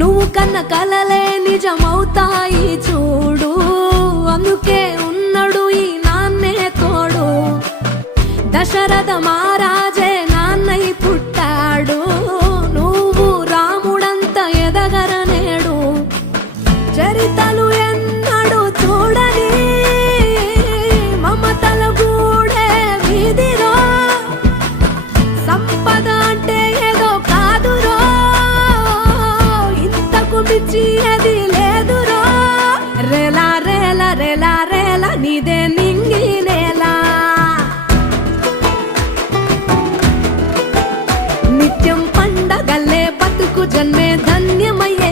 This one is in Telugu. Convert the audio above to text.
నువ్వు కన్న కలలే నిజమవుతాయి చూడు, అందుకే ఉన్నాడు ఈ నాన్నే తోడు. దశరథ మహారాజే నాన్నై పుట్టాడు, నువ్వు రాముడంత ఎదగరనేడు. చరితలు ఎన్నడు చూడని మమతల గూడే వీధిరో, సంపద అంటే ఏదో కాదురో, ఇంతకు మించి అది లేదురో. రేలా రేలా రేలా రేలా నీదే నింగి నేలా, నిత్యం పండగల్లే బతుకు జన్మే ధన్యమయ్యే